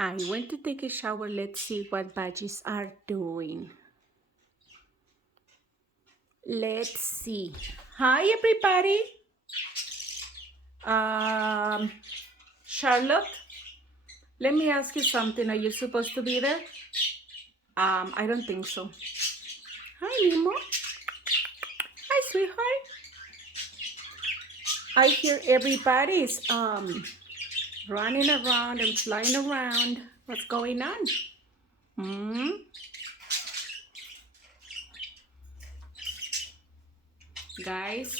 I went to take a shower. Let's see what Budgies are doing. Let's see. Hi, everybody. Charlotte, let me ask you something. Are you supposed to be there? I don't think so. Hi, Nemo. Hi, sweetheart. I hear everybody's running around and flying around. What's going on? Guys,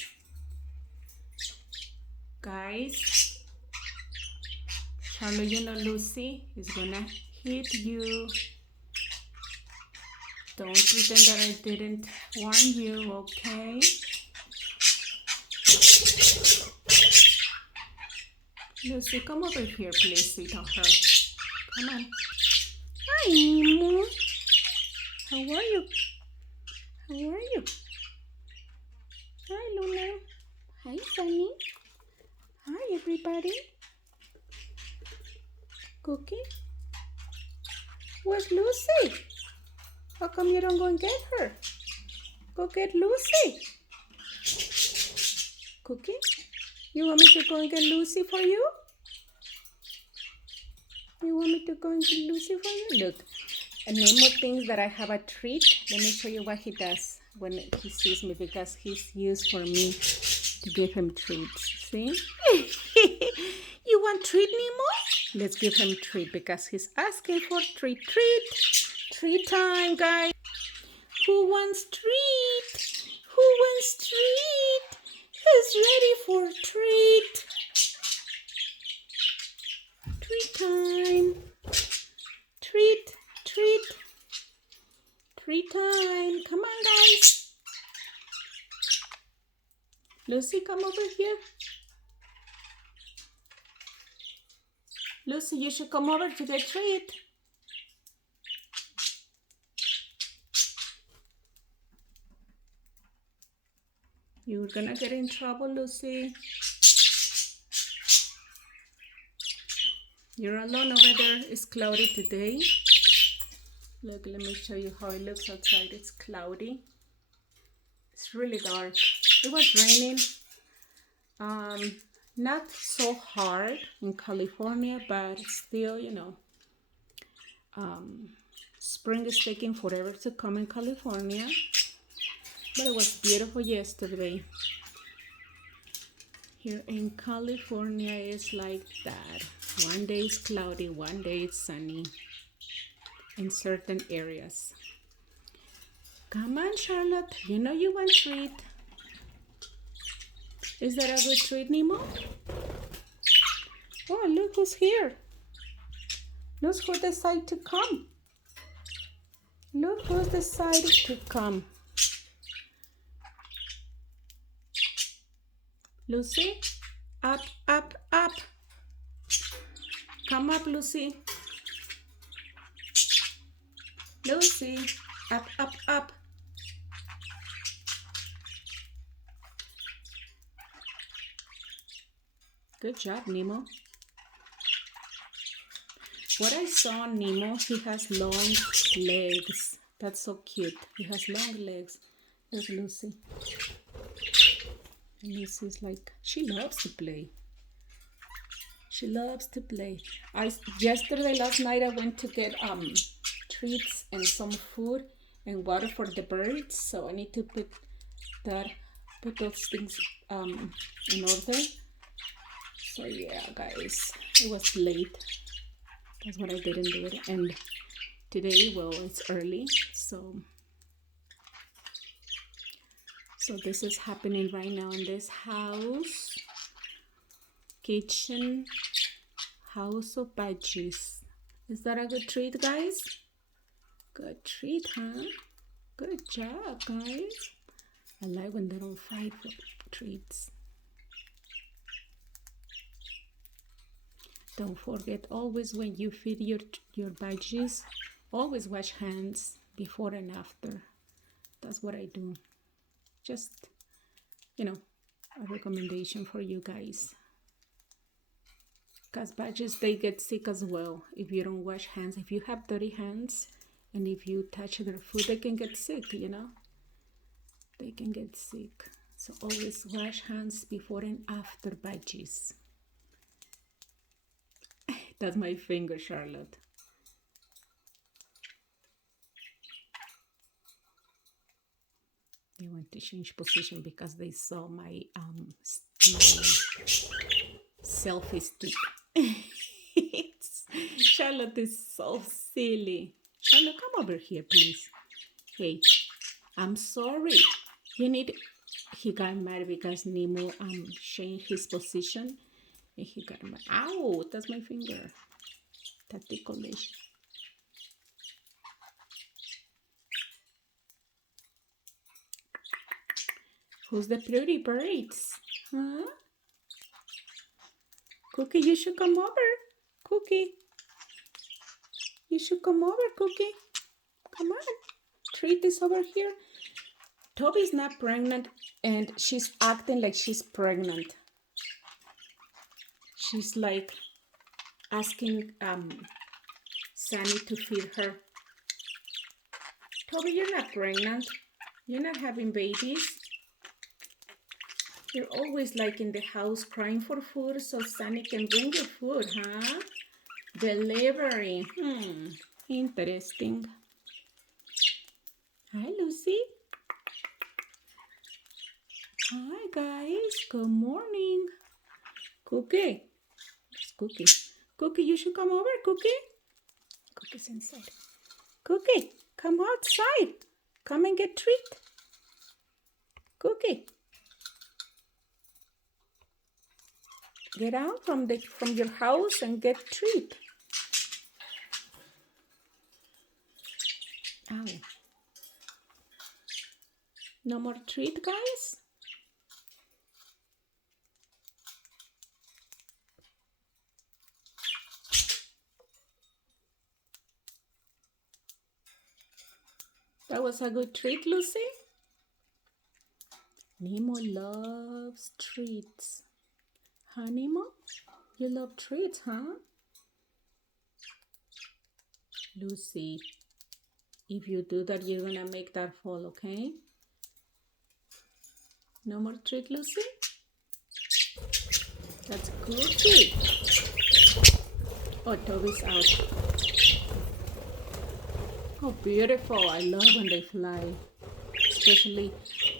Charlotte, you know Lucy is gonna hit you. Don't pretend that I didn't warn you, okay? Lucy, come over here, please. Sit on her. Come on. Hi, Nemo. How are you? How are you? Hi, Luna. Hi, Sunny. Hi, everybody. Cookie? Where's Lucy? How come you don't go and get her? Go get Lucy. Cookie? You want me to go and get Lucy for you? You want me to go and get Lucy for you? Look, Nemo thinks that I have a treat. Let me show you what he does when he sees me, because he's used for me to give him treats. See? You want treat, Nemo? Let's give him treat because he's asking for treat. Treat time, guys. Who wants treat? Who wants treat? Who's ready for treat? Treat time. Treat time. Come on, guys. Lucy, come over here. Lucy, you should come over to get treat. You're gonna get in trouble, Lucy. You're alone over there. It's cloudy today. Look, let me show you how it looks outside. It's cloudy. It's really dark. It was raining. Not so hard in California, but still, you know, spring is taking forever to come in California. But it was beautiful yesterday. Here in California, it's like that. One day it's cloudy, one day it's sunny in certain areas. Come on, Charlotte. You know you want treat. Is that a good treat, Nemo? Oh, look who's here. Look who decided to come. Look who's decided to come. Lucy, up. Come up, Lucy. Lucy, up. Good job, Nemo. What I saw on Nemo, he has long legs. That's so cute. He has long legs. There's Lucy. And Lucy's like, she loves to play. She loves to play. Last night, I went to get treats and some food and water for the birds. So I need to put those things in order. So yeah, guys, it was late. That's what I didn't do it. And today, well, it's early, so this is happening right now in this house, kitchen, house of Budgies. Is that a good treat, guys? Good treat, huh? Good job, guys. I like when they don't fight for treats. Don't forget, always when you feed your Budgies, always wash hands before and after. That's what I do. Just, you know, a recommendation for you guys. Because Budgies, they get sick as well if you don't wash hands. If you have dirty hands and if you touch their food, they can get sick, you know? They can get sick. So always wash hands before and after Budgies. That's my finger, Charlotte. They want to change position because they saw my selfie stick. Charlotte is so silly. Charlotte, come over here, please. Hey, I'm sorry. He got mad because Nemo changed his position. And he got mad. Ow, that's my finger. That ticklish. Who's the pretty birds? Huh? Cookie, you should come over. Cookie. You should come over, Cookie. Come on. Treat is over here. Toby's not pregnant and she's acting like she's pregnant. She's like asking Sunny to feed her. Toby, you're not pregnant. You're not having babies. You're always like in the house crying for food so Sunny can bring you food, huh? Delivery. Interesting. Hi, Lucy. Hi, guys. Good morning. Cookie. Where's Cookie? Cookie, you should come over, Cookie. Cookie's inside. Cookie, come outside. Come and get treat. Cookie. Get out from your house and get treat. Ow. No more treat, guys? That was a good treat, Lucy. Nemo loves treats. Huh, Nemo? You love treats, huh? Lucy, if you do that, you're gonna make that fall, okay? No more treat, Lucy? That's Cookie. Oh, Toby's out. Oh, beautiful. I love when they fly. Especially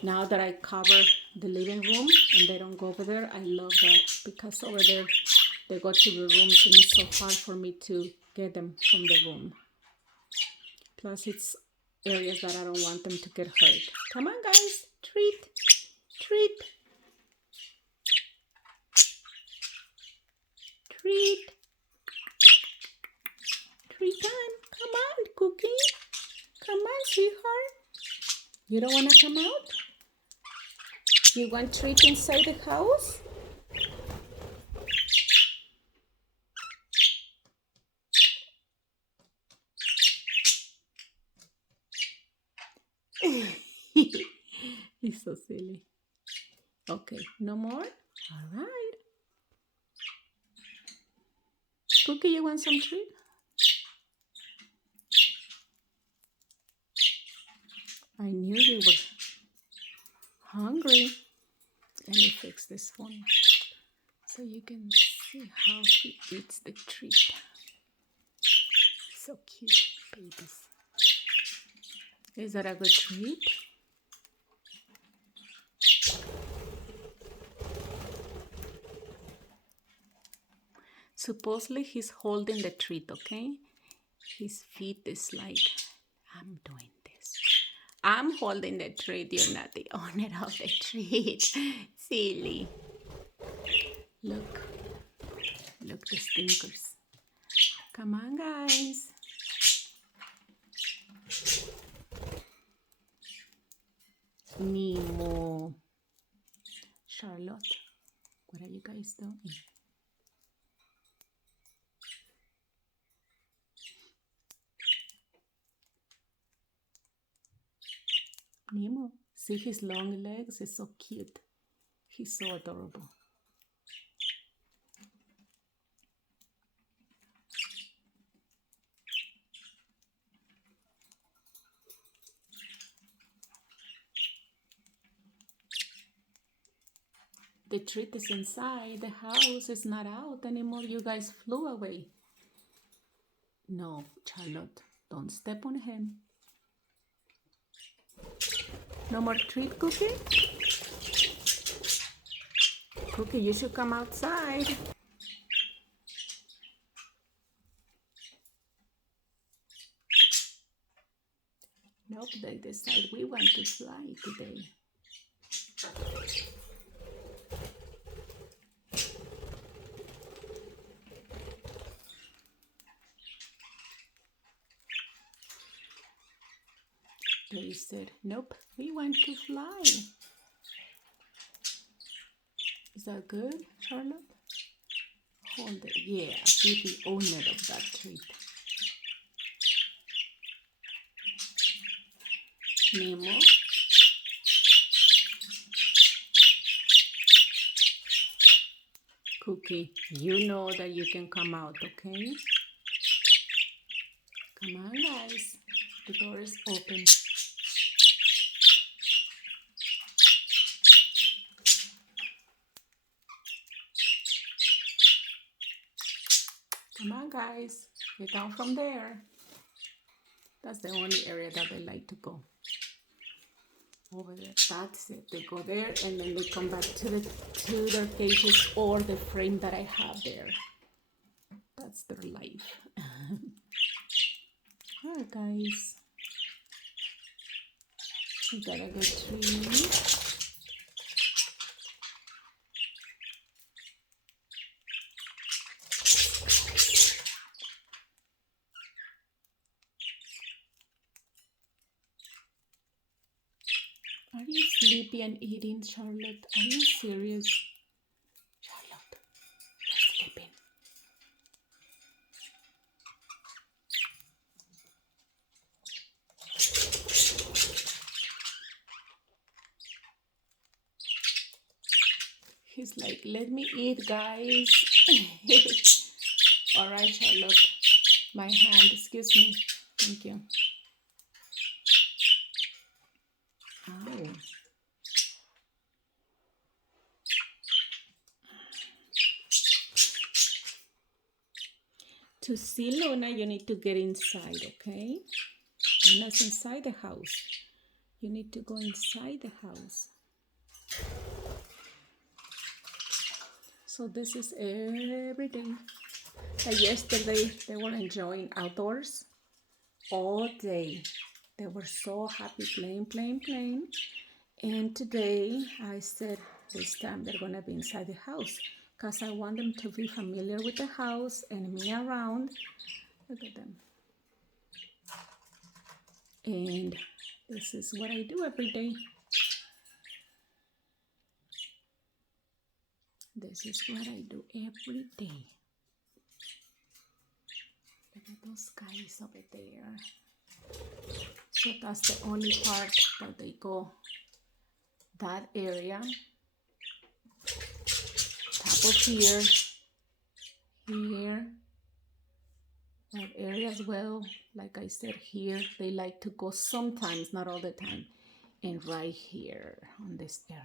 now that I cover the living room and they don't go over there. I love that because over there they go to the rooms and it's so hard for me to get them from the room. Plus it's areas that I don't want them to get hurt. Come on, guys. Treat. Treat. Treat. Treat time. Come on, Cookie. Come on, sweetheart. You don't want to come out? You want treat inside the house? He's so silly. Okay, no more? All right. Cookie, you want some treat? I knew you were hungry. Let me fix this one so you can see how he eats the treat. So cute, babies. Is that a good treat? Supposedly he's holding the treat, okay? His feet is like, I'm doing this. I'm holding the treat. You're not the owner of the treat. Silly. Look. Look, the stinkers. Come on, guys. Nemo. Charlotte, what are you guys doing? Nemo, see his long legs? It's so cute. He's so adorable. The treat is inside. The house is not out anymore. You guys flew away. No, Charlotte, don't step on him. No more treat, Cookie? Cookie, you should come outside. Nope, they decide we want to fly today. They said, nope, we want to fly. Is that good, Charlotte? Hold it. Yeah, be the owner of that treat. Nemo. Cookie, you know that you can come out, okay? Come on, guys. The door is open. Come on, guys. Get down from there. That's the only area that they like to go. Over there. That's it. They go there and then they come back to their cages or the frame that I have there. That's their life. Alright, guys. We got a good tree. Are you sleepy and eating, Charlotte? Are you serious? Charlotte, you're sleeping. He's like, let me eat, guys. All right, Charlotte. My hand, excuse me. Thank you. Ow. To see Luna, you need to get inside, okay? Luna's inside the house. You need to go inside the house. So this is every day. Like yesterday, they were enjoying outdoors all day. They were so happy playing. And today I said this time they're gonna be inside the house because I want them to be familiar with the house and me around. Look at them. And this is what I do every day. This is what I do every day. Look at those guys over there. So that's the only part that they go. That area. Top of here. That area as well. Like I said, here they like to go sometimes, not all the time. And right here on this area.